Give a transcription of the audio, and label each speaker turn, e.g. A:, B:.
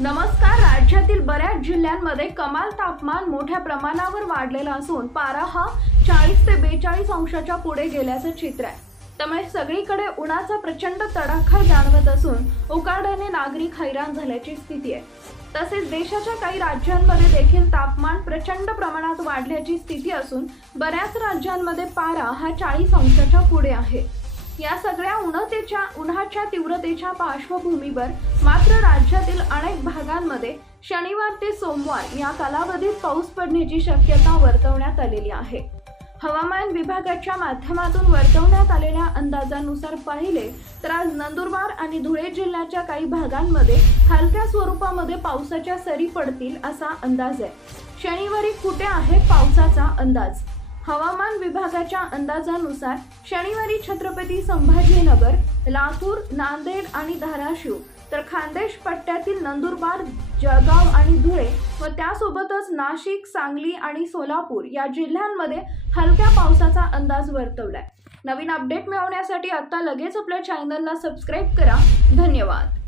A: नमस्कार राज्यातील बऱ्याच जिल्ह्यांमध्ये कमाल तापमान मोठ्या प्रमाणावर वाढलेला असून पारा हा चाळीस ते बेचाळीस अंशाच्या पुढे गेल्याचं चित्र आहे. त्यामुळे सगळीकडे उन्हाचा प्रचंड तडाखा जाणवत असून उकाड्याने नागरिक हैराण झाल्याची स्थिती आहे. तसेच देशाच्या काही राज्यांमध्ये देखील तापमान प्रचंड प्रमाणात वाढल्याची स्थिती असून बऱ्याच राज्यांमध्ये पारा हा चाळीस अंशाच्या पुढे आहे. या सगळ्या उन्हतेच्या उन्हाच्या तीव्रतेच्या पार्श्वभूमीवर मात्र राज्यातील अनेक भागांमध्ये शनिवार ते सोमवार या कालावधीत पाऊस पडण्याची शक्यता वर्तवण्यात आलेली आहे. हवामान विभागाच्या माध्यमातून वर्तवण्यात आलेल्या अंदाजानुसार पाहिले तर आज नंदुरबार आणि धुळे जिल्ह्याच्या काही भागांमध्ये हलक्या स्वरूपामध्ये पावसाच्या सरी पडतील असा अंदाज आहे. शनिवारी कुठे आहे पावसाचा अंदाज? हवामान विभागाच्या अंदाजानुसार शनिवारी छत्रपती संभाजीनगर लातूर नांदेड आणि धाराशिव तर खानदेश पट्ट्यातील नंदुरबार जळगाव आणि धुळे व त्यासोबतच नाशिक सांगली आणि सोलापूर या जिल्ह्यांमध्ये हलक्या पावसाचा अंदाज वर्तवलाय. नवीन अपडेट मिळवण्यासाठी आता लगेच आपल्या चॅनलला सबस्क्राईब करा. धन्यवाद.